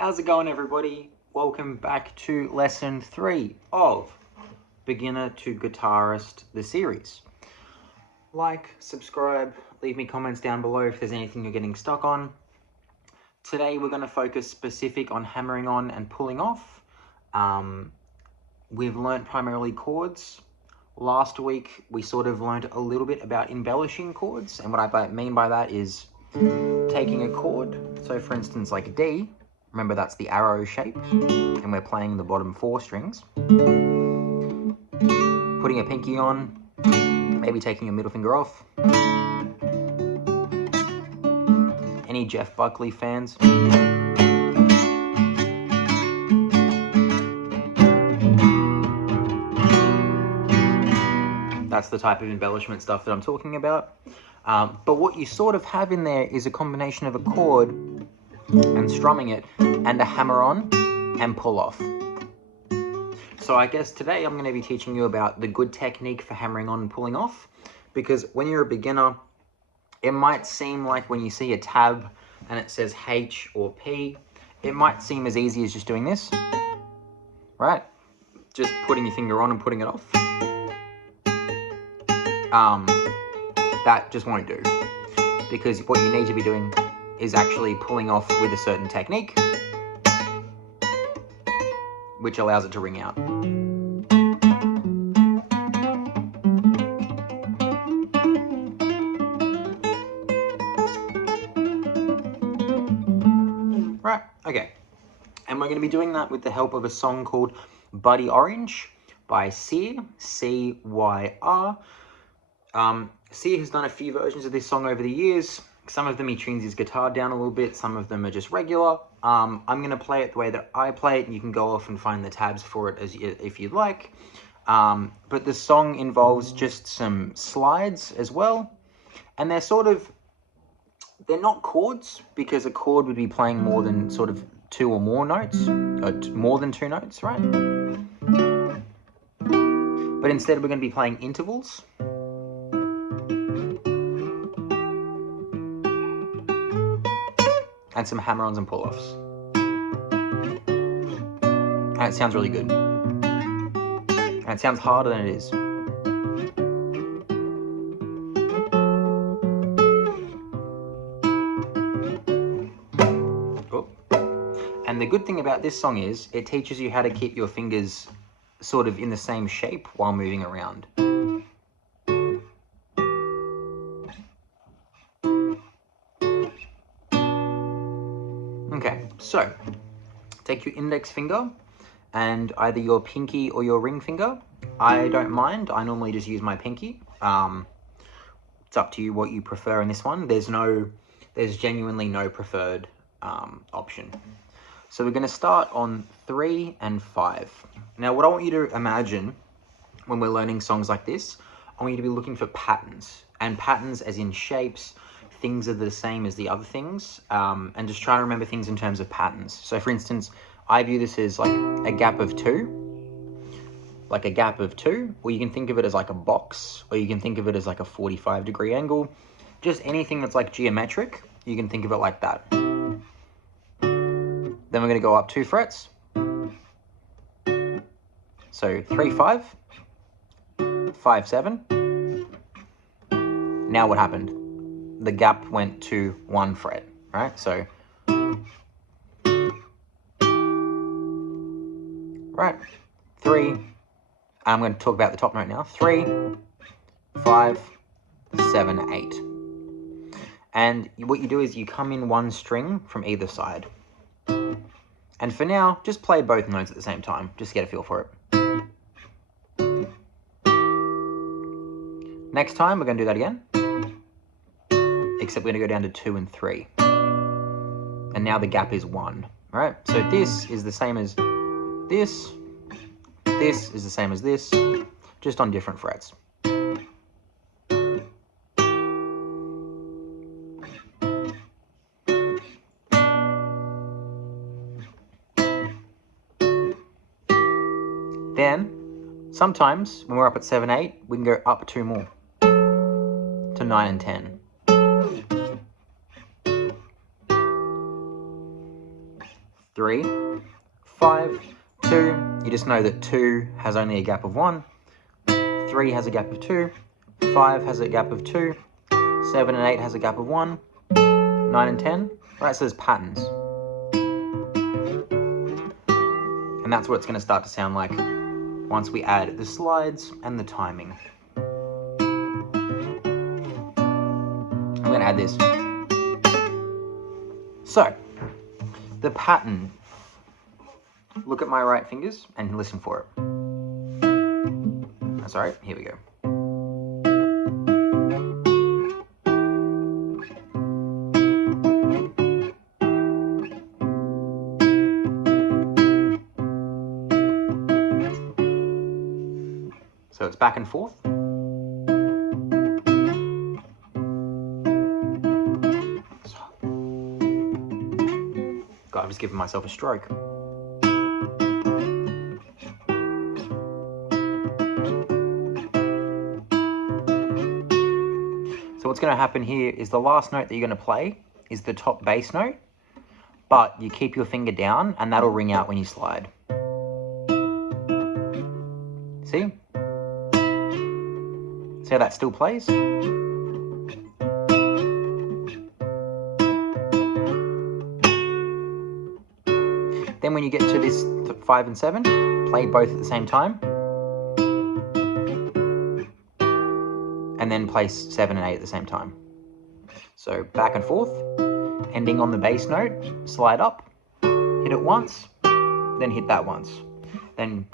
How's it going, everybody? Welcome back to lesson 3 of Beginner to Guitarist, the series. Like, subscribe, leave me comments down below if there's anything you're getting stuck on. Today we're going to focus specific on hammering on and pulling off. We've learnt primarily chords. Last week we sort of learned a little bit about embellishing chords, and what I mean by that is taking a chord, so for instance like D, remember that's the arrow shape, and we're playing the bottom 4 strings, putting a pinky on, maybe taking your middle finger off. Any Jeff Buckley fans? That's the type of embellishment stuff that I'm talking about. But what you sort of have in there is a combination of a chord and strumming it and a hammer on and pull off. So I guess today I'm going to be teaching you about the good technique for hammering on and pulling off, because when you're a beginner, it might seem like when you see a tab and it says H or P, it might seem as easy as just doing this, right? Just putting your finger on and putting it off. That just won't do, because what you need to be doing is actually pulling off with a certain technique, which allows it to ring out. Right, okay. And we're going to be doing that with the help of a song called Buddy Orange by Cyr, C-Y-R. Cyr has done a few versions of this song over the years. Some of them he tunes his guitar down a little bit, some of them are just regular. I'm going to play it the way that I play it, and you can go off and find the tabs for it if you'd like. But the song involves just some slides as well, and they're not chords, because a chord would be playing more than sort of 2 or more notes, or more than 2 notes, right? But instead we're going to be playing intervals. And some hammer-ons and pull-offs. And it sounds really good. And it sounds harder than it is. Oh. And the good thing about this song is it teaches you how to keep your fingers sort of in the same shape while moving around. Okay, so take your index finger and either your pinky or your ring finger. I don't mind, I normally just use my pinky. It's up to you what you prefer in this one. There's genuinely no preferred option. So we're going to start on 3 and 5. Now what I want you to imagine when we're learning songs like this, I want you to be looking for patterns, and patterns as in shapes. Things are the same as the other things, and just try to remember things in terms of patterns. So for instance, I view this as like a gap of 2, or you can think of it as like a box, or you can think of it as like a 45-degree angle. Just anything that's like geometric, you can think of it like that. Then we're going to go up 2 frets. So 3, 5, 5, 7. Now what happened? The gap went to 1 fret, right? So, right, 3, I'm going to talk about the top note now. 3, 5, 7, 8. And what you do is you come in 1 string from either side. And for now, just play both notes at the same time, just to get a feel for it. Next time, we're going to do that again. Except we're going to go down to 2 and 3. And now the gap is 1, right? So this is the same as this. This is the same as this, just on different frets. Then, sometimes, when we're up at 7, 8, we can go up 2 more, to 9 and 10. 3, 5, 2. You just know that 2 has only a gap of 1, 3 has a gap of 2, 5 has a gap of 2, 7 and 8 has a gap of 1, 9 and 10. Right, so there's patterns. And that's what it's going to start to sound like once we add the slides and the timing. I'm going to add this. So, the pattern. Look at my right fingers and listen for it. That's all right, here we go. So it's back and forth. God, I've just given myself a stroke. So what's going to happen here is the last note that you're going to play is the top bass note, but you keep your finger down and that'll ring out when you slide. See? See how that still plays? Then when you get to this 5 and 7, play both at the same time. And then play 7 and 8 at the same time. So back and forth, ending on the bass note, slide up, hit it once, then hit that once. Then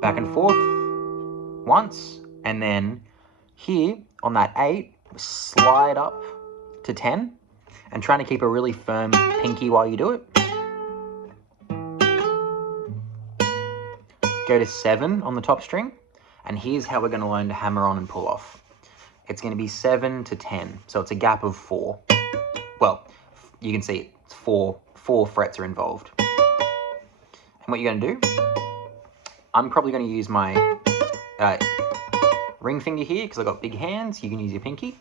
back and forth once, and then here on that 8, slide up to 10, and trying to keep a really firm pinky while you do it. Go to 7 on the top string, and here's how we're going to learn to hammer on and pull off. It's going to be 7 to 10, so it's a gap of 4. Well, you can see it's 4 frets are involved. And what you're going to do, I'm probably going to use my ring finger here because I've got big hands. You can use your pinky.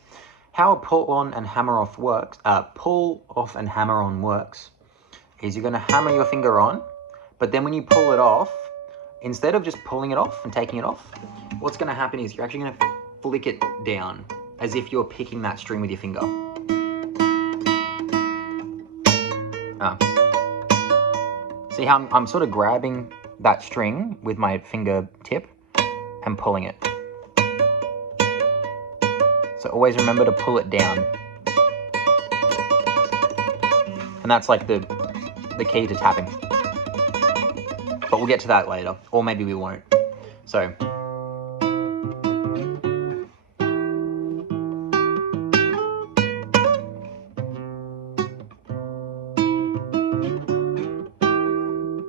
How a pull on and hammer off works, pull off and hammer on works, is you're going to hammer your finger on, but then when you pull it off, instead of just pulling it off and taking it off, what's going to happen is you're actually going to flick it down as if you're picking that string with your finger. See how I'm sort of grabbing that string with my finger tip and pulling it. So always remember to pull it down. And that's like the key to tapping. But we'll get to that later, or maybe we won't. So.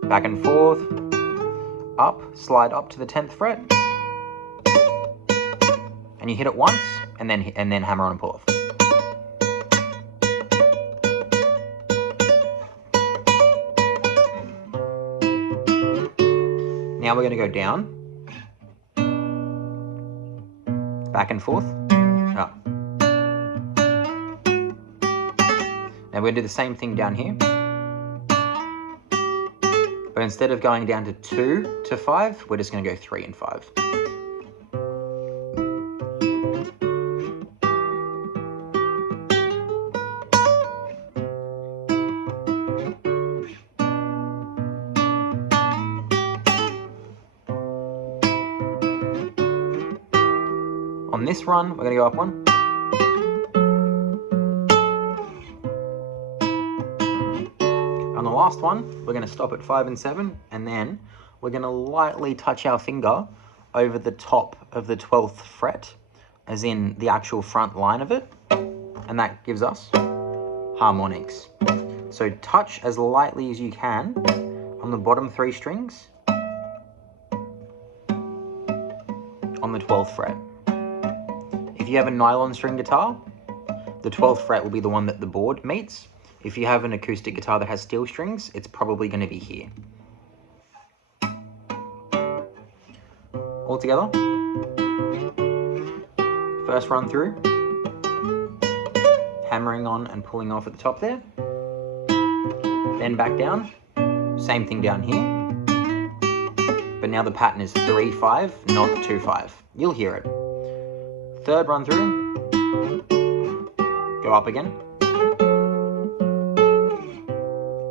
Back and forth, up, slide up to the 10th fret. And you hit it once, and then hammer on and pull off. Now we're going to go down, back and forth, up. Now we're going to do the same thing down here, but instead of going down to 2 to 5, we're just going to go 3 and 5. On this run, we're going to go up 1. On the last one, we're going to stop at 5 and 7, and then we're going to lightly touch our finger over the top of the 12th fret, as in the actual front line of it, and that gives us harmonics. So touch as lightly as you can on the bottom 3 strings on the 12th fret. If you have a nylon string guitar, the 12th fret will be the one that the board meets. If you have an acoustic guitar that has steel strings, it's probably going to be here. All together. First run through, hammering on and pulling off at the top there. Then back down, same thing down here. But now the pattern is 3-5, not 2-5. You'll hear it. Third run through, go up again.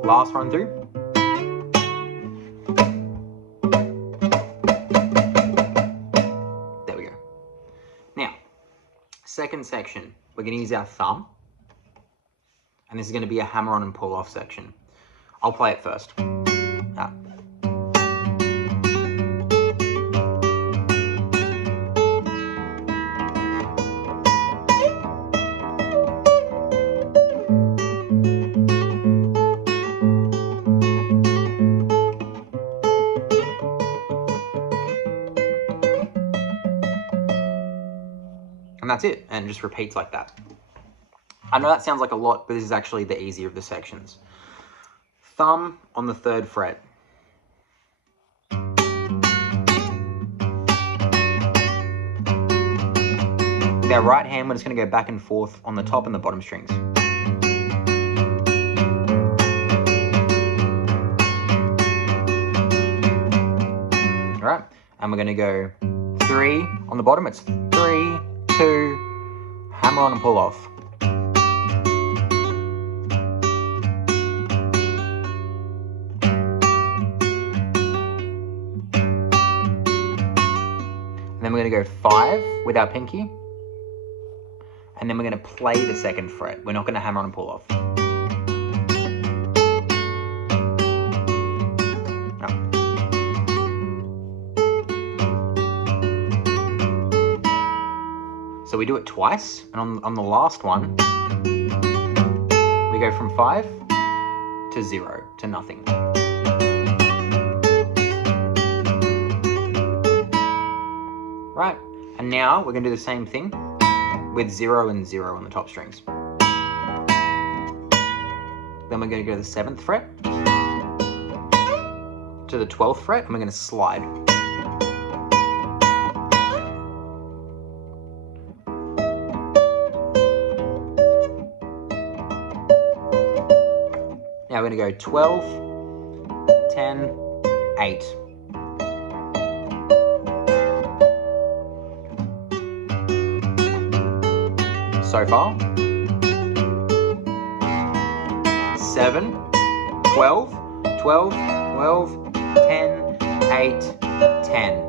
Last run through. There we go. Now, second section, we're going to use our thumb. And this is going to be a hammer on and pull off section. I'll play it first. And that's it, and it just repeats like that. I know that sounds like a lot, but this is actually the easier of the sections. Thumb on the 3rd fret. With our right hand, we're just going to go back and forth on the top and the bottom strings. All right, and we're going to go 3 on the bottom. It's 3, 2, hammer on and pull off. And then we're going to go 5 with our pinky. And then we're going to play the 2nd fret. We're not going to hammer on and pull off. So we do it twice, and on the last one, we go from 5 to 0, to nothing. Right, and now we're going to do the same thing with 0 and 0 on the top strings. Then we're going to go to the 7th fret, to the 12th fret, and we're going to slide. Now we're going to go 12, 10, 8. So far. 7, 12, 12, 12, 10, 8, 10.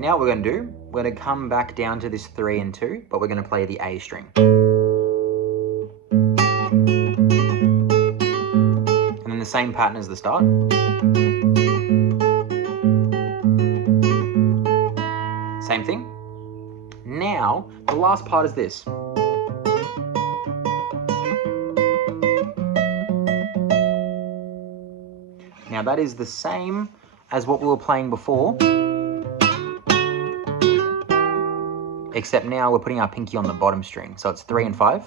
Now what we're going to do, we're going to come back down to this 3 and 2, but we're going to play the A string. And then the same pattern as the start. Same thing. Now, the last part is this. Now that is the same as what we were playing before. Except now we're putting our pinky on the bottom string. So it's 3 and 5.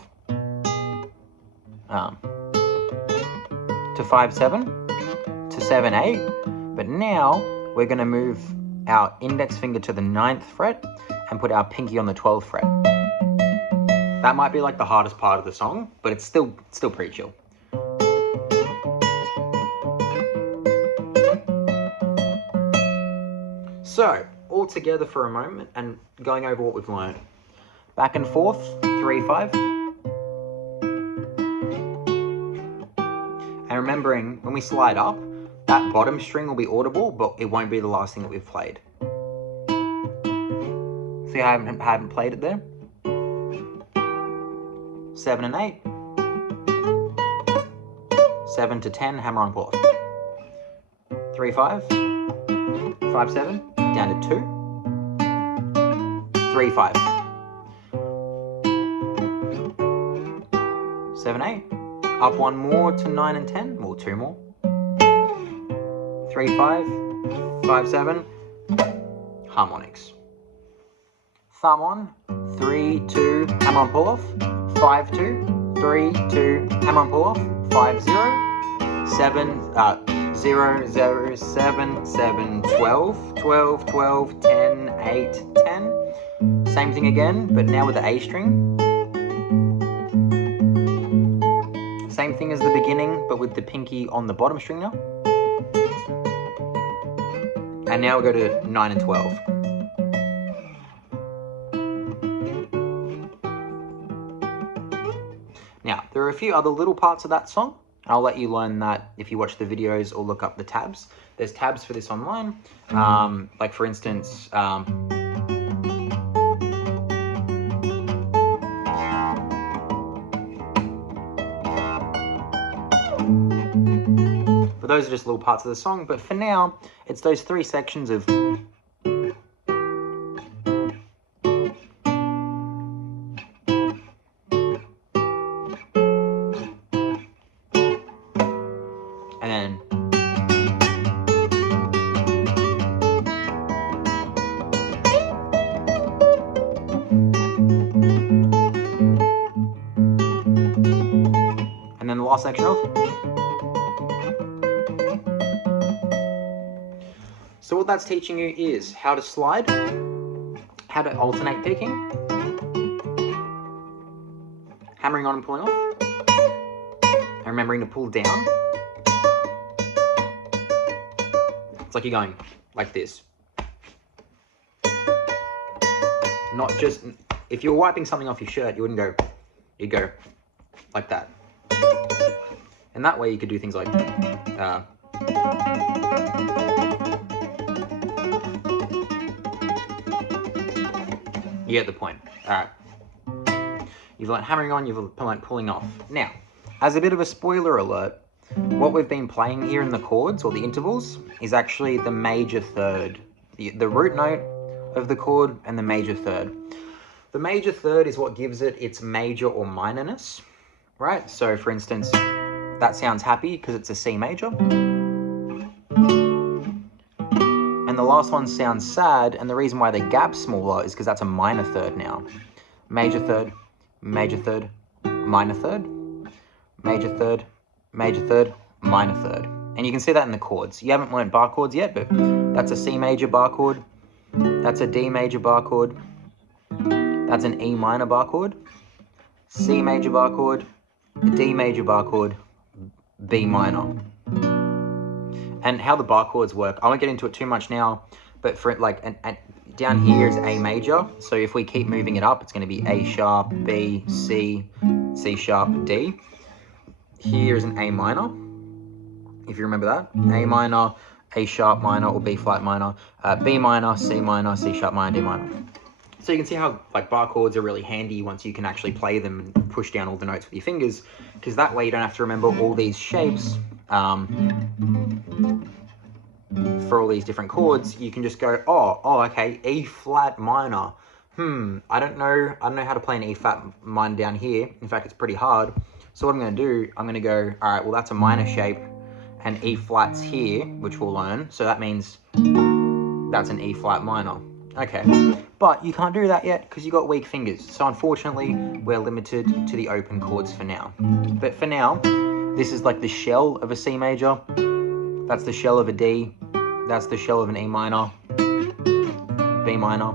To 5, 7. To 7, 8. But now we're going to move our index finger to the 9th fret and put our pinky on the 12th fret. That might be like the hardest part of the song, but it's still pretty chill. So, all together for a moment and going over what we've learned. Back and forth, 3, 5. And remembering, when we slide up, that bottom string will be audible, but it won't be the last thing that we've played. See how I haven't played it there? 7 and 8. 7 to 10, hammer on, pull off. 3, 5. 5, 7. Down to 2, 3, 5, 7, 8, up 1 more to 9 and 10, or 2 more, 3, 5, 5, 7, harmonics. Thumb on, 3, 2, hammer on pull off, 5, 2, 3, 2, hammer on pull off, 5, 0, 7, 0, 0, 7, 7, 12, 12, 12, 10, 8, 10. Same thing again, but now with the A string. Same thing as the beginning, but with the pinky on the bottom string now. And now we'll go to 9 and 12. Now, there are a few other little parts of that song. I'll let you learn that if you watch the videos or look up the tabs. There's tabs for this online. Like for instance, but those are just little parts of the song. But for now, it's those 3 sections of and then the last section of. So what that's teaching you is how to slide, how to alternate picking, hammering on and pulling off, and remembering to pull down. It's like you're going like this. Not just, if you're wiping something off your shirt, you wouldn't go, you'd go like that. And that way you could do things like, you get the point. All right. You've learned hammering on, you've learned pulling off. Now, as a bit of a spoiler alert, what we've been playing here in the chords, or the intervals, is actually the major third. The root note of the chord and the major third. The major third is what gives it its major or minorness, right? So for instance, that sounds happy because it's a C major. And the last one sounds sad, and the reason why the gap's smaller is because that's a minor third now. Major third, minor third, major third, major third, minor third. And you can see that in the chords. You haven't learned bar chords yet, but that's a C major bar chord, that's a D major bar chord, that's an E minor bar chord, C major bar chord, a D major bar chord, B minor. And how the bar chords work, I won't get into it too much now, but for it, like, down here is A major, so if we keep moving it up, it's going to be A sharp, B, C, C sharp, D. Here is an A minor, if you remember that. A minor, A sharp minor, or B flat minor, B minor, C sharp minor, D minor. So you can see how like bar chords are really handy once you can actually play them and push down all the notes with your fingers, because that way you don't have to remember all these shapes for all these different chords. You can just go, oh, okay, E flat minor. I don't know how to play an E flat minor down here. In fact, it's pretty hard. So what I'm going to do, I'm going to go, all right, well, that's a minor shape, and E flat's here, which we'll learn. So that means that's an E flat minor. Okay, but you can't do that yet because you've got weak fingers. So unfortunately, we're limited to the open chords for now. But for now, this is like the shell of a C major. That's the shell of a D. That's the shell of an E minor, B minor.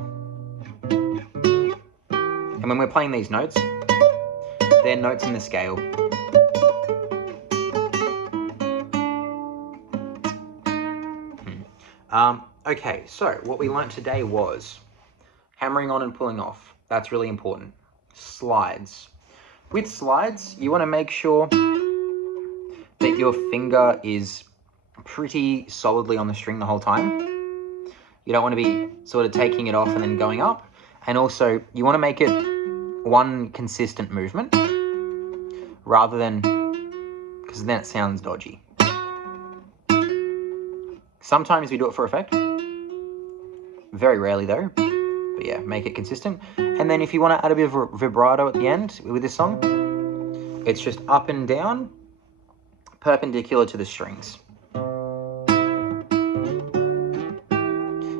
And when we're playing these notes, they're notes in the scale. Okay, so what we learnt today was hammering on and pulling off. That's really important. Slides. With slides, you want to make sure that your finger is pretty solidly on the string the whole time. You don't want to be sort of taking it off and then going up. And also, you want to make it one consistent movement rather than, because then it sounds dodgy. Sometimes we do it for effect. Very rarely though. But yeah, make it consistent. And then if you want to add a bit of vibrato at the end with this song, it's just up and down, perpendicular to the strings.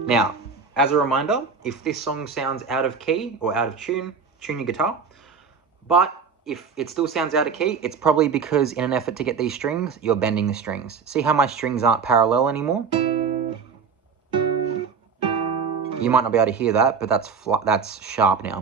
Now, as a reminder, if this song sounds out of key or out of tune, tune your guitar. But if it still sounds out of key, it's probably because in an effort to get these strings, you're bending the strings. See how my strings aren't parallel anymore? You might not be able to hear that, but that's sharp now.